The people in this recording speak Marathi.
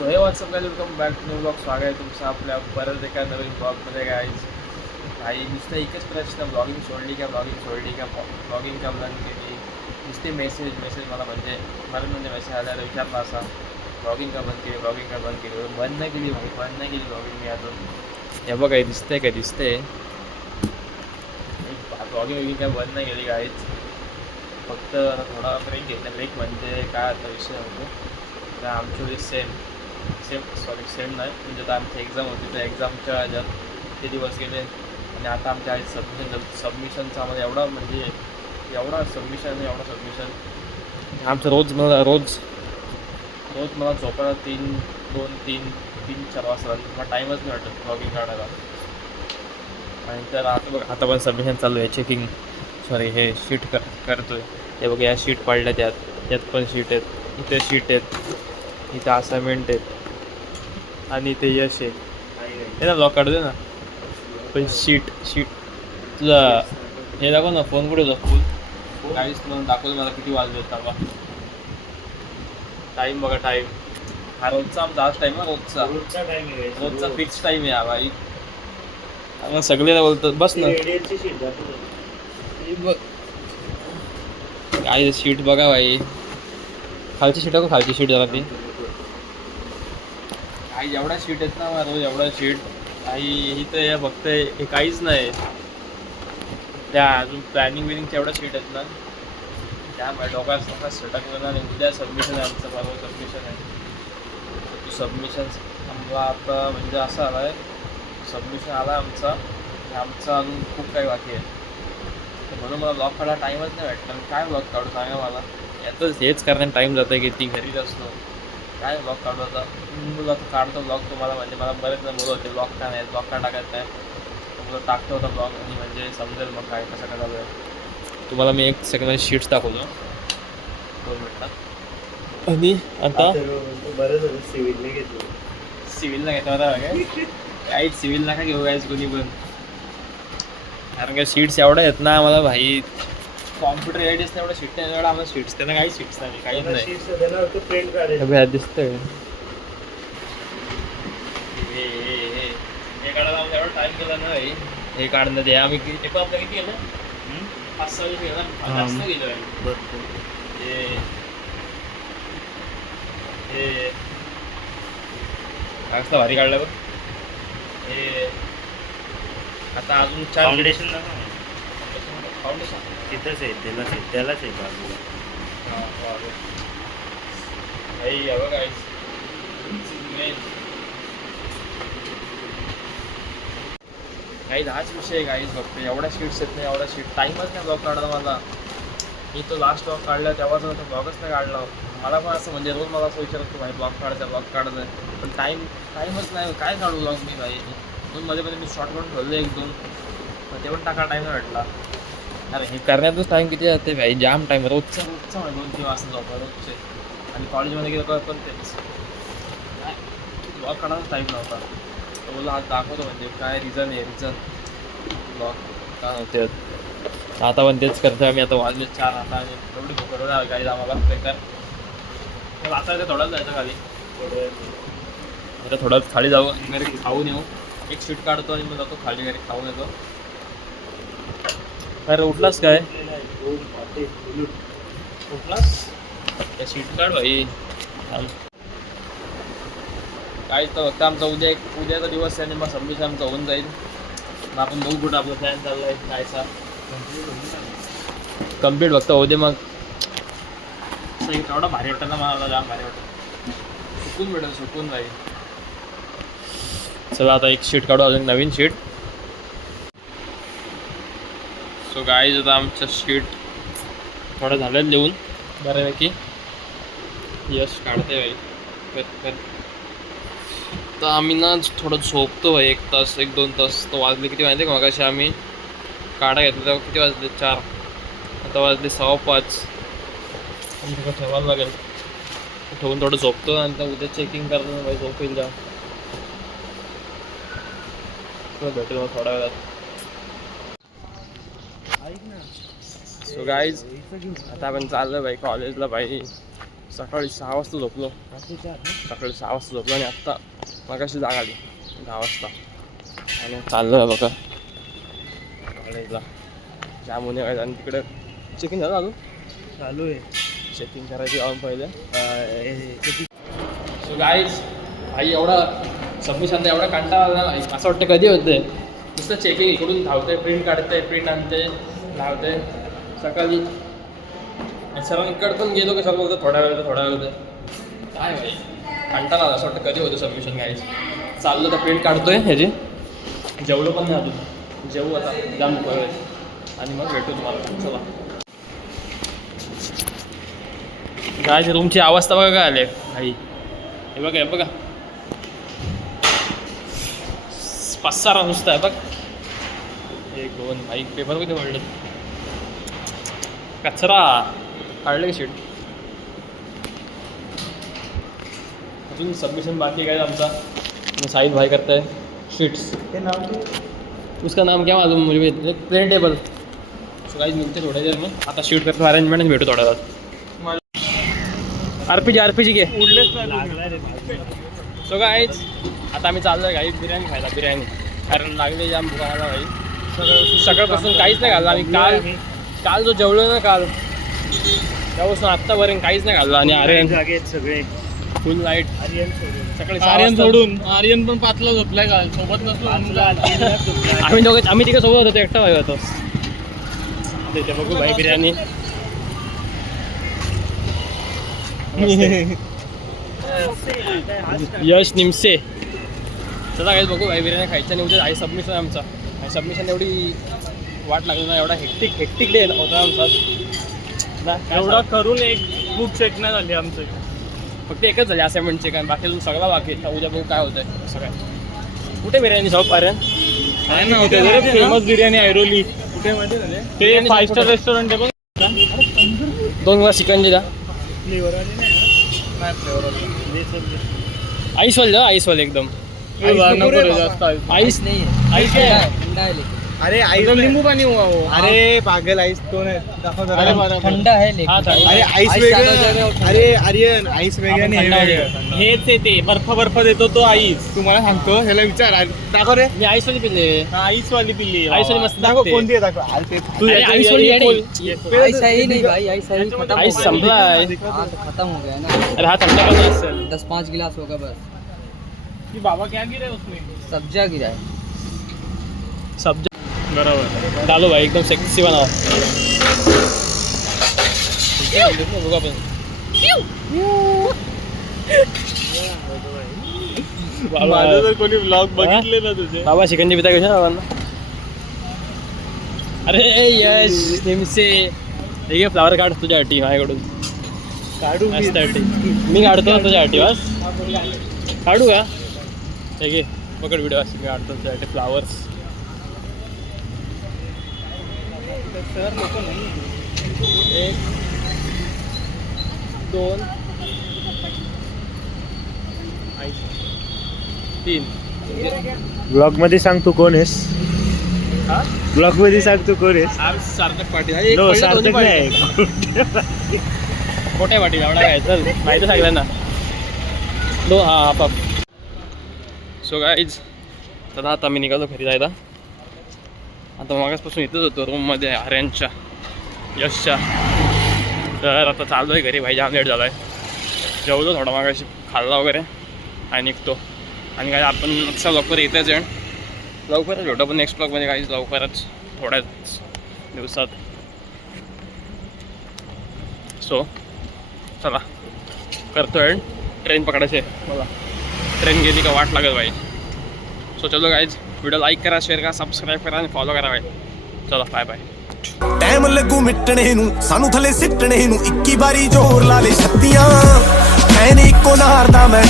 So hey what's up guys, welcome back to new blog. स्वागत आहे तुमचं आपल्या परत एका नवीन ब्लॉगमध्ये. गाईज काही नुसतं एकच प्रश्न, ब्लॉगिंग सोडली का ब्लॉगिंग का बंद केली. नुसते मेसेज मला म्हणजे मेसेज आल्यावर विचारला असा, ब्लॉगिंग का बंद केली. बंद नाही केली ब्लॉगिंग मी अजून. हे बघ काही दिसतंय ब्लॉगिंग काय बंद नाही केली गाईज. फक्त थोडा ब्रेक घेतला. ब्रेक म्हणजे काय आता विषय होतो तर आमची सेम नाही म्हणजे आता आमची एक्झाम होती, त्या एक्झामच्या ह्याच्यात ते दिवस गेले आणि आता आमच्या आहे सबमिशनचा आम्हाला एवढा सबमिशन आमचं रोज मला झोपायला 3-4 वाजता मला टाईमच नाही वाटत ब्लॉगिंग काढायला. आणि तर आता पण सबमिशन चालू आहे, चेकिंग हे शीट करतोय. हे बघ, या शीट पडल्या, त्यात पण शीट आहेत, इथे शीट आहेत, इथं असाइनमेंट आहेत आणि इथे यश आहे. हे ना ब्लॉग काढतोय ना, पण शीट तुझा हे दाखव ना, फोन कुठे होता फुल काहीच तुम्हाला दाखवलं. मला किती वाजले होता बघा, टाईम बघा, टाईम हा रोजचा आमचा आज टाईम आहे, रोजचा फिक्स टाईम आहे हा भाई. मग सगळे बोलतात बस ना काय शीट बघा भाई, खालची शीट जरा ती काही एवढ्या शीट आहेत ना रोज, एवढ्या शीट काही इथं या फक्त हे काहीच नाही. त्या अजून प्लॅनिंगच्या एवढ्या शीट आहेत ना, त्यामुळे डोक्यात सटकलं ना. आणि उद्या सबमिशन आहे आमचं, परवा सबमिशन आहे. सबमिशन आम्हाला आता म्हणजे असं आला आहे, सबमिशन आला आमचा अजून खूप काही बाकी आहे. म्हणून मला ब्लॉग काढायला टाईमच नाही भेटला. मी काय ब्लॉग काढू सांगा मला, यातच हेच करण्यात टाईम जातं की ती घरीच असतो. काय ब्लॉग काढू आता, मुलं काढतो ब्लॉग. तुम्हाला म्हणजे मला बरेच जण बोलत होते ब्लॉग का टाकायचं आहे, तर मुलं टाकतो होता ब्लॉग आणि म्हणजे समजेल मग काय कसं काय चालू आहे. तुम्हाला मी 1 सेकंड शीट्स दाखवतो 2 मिनटात. आणि आता सिव्हिलला घेतो आता काय काहीच सिव्हिल नका घेऊ गाईज कोणी पण, कारण का शीट्स एवढ्या आहेत ना आम्हाला भाई. कॉम्प्युटर एडिट्स एवढ्या शीट नाही, एवढ्या आम्हाला शीट्स त्यांना काही शीट्स नाही, काहीच नाही. दिसतंय हे काढायला आम्हाला एवढा टाईम गेला ना भाई. हे काढण्यात हे आम्ही किती गेलं, 5-6 दिवस गेला, जास्त गेलो आहे. हे असं भारी काढलं बघ. हे आता अजून 4 फाउंडेशन तिथंच आहे, त्यालाच आहे बाजूला. काही 10च विषय गाईज फक्त. एवढ्या शीट्स आहेत नाही, एवढ्या शीट टाईमच नाही ब्लॉग काढला मला. मी तो लास्ट ब्लॉग काढला तेव्हाच तो ब्लॉगच नाही काढला. मला पण असं म्हणजे रोज मला असं विचारत भाई ब्लॉग काढायचं पण टाईमच नाही. काय काढू ब्लॉग मी भाई. म्हणून मध्ये मी शॉर्ट करून ठेवलं 1-2, ते पण टाकायला टाईम नाही भेटला. अरे हे करण्यातच टाईम किती जाते भाई, जाम टाईम. रोजचा 2-3 वाजता झोपा रोजचे. आणि कॉलेजमध्ये गेलं पण तेच ब्लॉग काढायलाच टाईम नव्हता. तर बोला आज दाखवतो म्हणजे काय रिझन ब्लॉग का नव्हते. आता पण तेच करतो आम्ही. आता वाजले 4 आता आणि एवढी भूक काही आम्हाला बेकार. आता ते थोडाच जायचं खाली, आता थोडंच खाली जाऊ घरी खाऊन येऊ. 1 शीट काढतो आणि मग जातो खाली घरी खाऊन येतो. अरे उठलास काय, उठलास त्या शीट काढ भाई. काय तर फक्त आमचा उद्याचा दिवस आहे आणि मग सबमिशन आमचं होऊन जाईल. मग आपण बघू कुठं आपला प्लॅन चालला आहे जायचा. कम्प्लीट फक्त होऊ दे मग. एवढा भारी वाटतं ना मला, जाम भारी वाटतं. सुकून भाई. चला आता 1 शीट काढू, अजून नवीन शीट. सो गाईज आता आमचं शीट थोडं झालं लिहून बऱ्यापैकी. यश काढते भाई कर. तर आम्ही ना थोडं झोपतो भाई 1 तास 1-2 तास. तो वाजले किती माहिती का, मगाशी आम्ही काढा घेतला तेव्हा किती वाजले 4, आता वाजले 5:15. आणि ठेवायला लागेल, ठेवून थोडं झोपतो आणि तर उद्या चेकिंग करतो भाई. झोप येईल जाऊ, भेटेल मग थोड्या वेळात. सो गाईज आता आपण चाललो भाई कॉलेजला भाई. सकाळी 6 वाजता झोपलो. सकाळी 6 वाजता झोपलो आणि आत्ता मगाशी जाग आली 10 वाजता आणि चाललो आहे बघा कॉलेजला. त्यामुळे काय आणि तिकडे चेकिंग झालं अजून चालू आहे. चेकिंग करायची जाऊन पहिले. सो गाईज भाई एवढा सबमिशन एवढा कंटाळा आला ना असं वाटतं कधी होते नुसतं चेकिंग इकडून धावते प्रिंट काढते प्रिंट आणते धावते सकाळी सरांकडे पण गेलो की सर बोलतो थोड्या वेळ होतं काय भाई कंटाळा आला असं वाटतं कधी होतं सबमिशन गाईज. चाललं तर प्रिंट काढतोय ह्याची जेवलो पण नाही अजून जेवू आता जाम आणि मग भेटू तुम्हाला. चला गायची रूमची अवस्था बघा काय आले भाई. हे बघा हे बघा पसारा नुसता आहे बघ. 1 2 भाई पेपर किती पडले कचरा काढले की शीट. अजून सबमिशन बाकी काय आमचा साहिद भाई करता है शीट्स. ते नाव उसका नाम क्या मालूम मुझे प्लेन टेबल. सो गाइस मिलते थोड्या देर में. आता शीट करतो अरेंजमेंट भेटू थोड्या वेळात. आरपीजी घे उडलेच नाही. सो गाईज आता आम्ही चाललो आहे गाई बिर्याणी खायला. बिर्याणी कारण लागले जाम भुकायला भाई. सकाळपासून काहीच नाही खाल्लं आम्ही. काल जो जेवलो ना काल त्यापासून आत्तापर्यंत काहीच नाही खाल्लं. आणि आर्यन जागेत सगळे फुल लाईट सकाळी आर्यन सोडून आर्यन पण 5ला झोपलाय का सोबत नसलो. आम्ही तिकडे सोबत होतो एकटा भाई होतो. तिथे बघू भाई बिर्याणी. यश निमसे. चला काही बघू भाई बिर्याणी खायचं आणि उद्या आहे सबमिशन आमचा. आणि सबमिशन एवढी वाट लागली ना एवढा हेक्टिक डे होता आमचा. एवढा करून एक बुक चेक नाही झाली आमचं. फक्त एकच झाली असाइनमेंटचे कारण बाकी अजून सगळा बाकी आहे. उद्या बघू काय होतंय सगळ्या. कुठे बिर्याणी शॉप आर्यन काय नव्हतं फेमस बिर्याणी ऐरोली कुठे माहिती ना ते 5 स्टार रेस्टॉरंट आहे बघ. 2 ग्लास चिकन द्या. फ्लेवर आली नाही फ्लेवर आईसवाले एकदम जास्त आईस नाही आईस आहे. अरे आईस लिंबू पाणी हुआ वो. अरे पागल आईस तो नाही ठंडा है लेकिन. अरे आईस वेगळं. अरे आर्यन आईस वेगळं नाही हेच आहे ते बर्फ देतो तो आईस. तुम्हाला सांगतो ह्याला विचार दाखव रे. मी आईसवाली पिल्ले. आईस वाली पिल्ली. आईसवाली मस्त दाखव लागते. कोणती आहे दाखव. आईसवाली ऐसा ही नहीं भाई, ऐसा ही खत्म आईस हो संपला गया. आहे. हाँ तो खत्म हो गया ना. अरे हा थंडा पण असेल. 10-5 गिलास होगा बस. बाबा क्या गिरे उसमें सब्जा गिरा है. सब्जा बरोबर. डालो भाई एकदम सेक्सी बनाओ. बघू आपण. माझं जर कोणी ब्लॉग बघितले ना तुझे. बाबा चिकनची पिता कशा बाबांना. अरे यश निमसे हे फ्लावर काढ तुझ्यासाठी माझ्याकडून. काढू मी काढतो ना तुझ्यासाठी बस. काढू का हे घे पकड व्हिडिओ असं मी काढतो तुझ्यासाठी फ्लावर्स. सर लोक नाही. 1 2 3. ब्लॉग मध्ये सांग तू कोण आहेस. हा ब्लॉग मध्ये सांग तू कोण आहेस. आज सार्थक पाटील. सार्थक नाही मोठ्या पाटील एवढा काय चल माहिती सगळ्यांना. हा. सो गाईज तर आता मी निघालो घरी जायला. आता मागासपासून इथंच होतो रूममध्ये आर्यनच्या यशच्या. तर आता चाललो आहे घरी भाई. जाम लेट झाला आहे. जेवलो थोडा मागाशी खाल्ला वगैरे आणि निघतो. आणि काय आपण असा लवकर येतेच आहे. लवकरच भेटू पण नेक्स्ट ब्लॉगमध्ये काहीच लवकरच थोड्याच दिवसात. सो चला करतो एंड. ट्रेन पकडायचे मला. ट्रेन गेली का वाट लागेल भाई. सो चलो गाइज वीडियो लाइक करा शेयर करा सबस्क्राइब करा आणि फॉलो करा भाई. चलो बाय बाय. ਟਾਈਮ ਲੱਗੂ ਮਿਟਣੇ ਨੂੰ ਸਾਨੂੰ ਥੱਲੇ ਸਿੱਟਣੇ ਨੂੰ 21 ਵਾਰੀ ਜ਼ੋਰ ਲਾ ਲੈ ਛੱਤੀਆਂ ਐ ਨੀ ਇੱਕੋ ਨਾਰ ਦਾ ਮੈਂ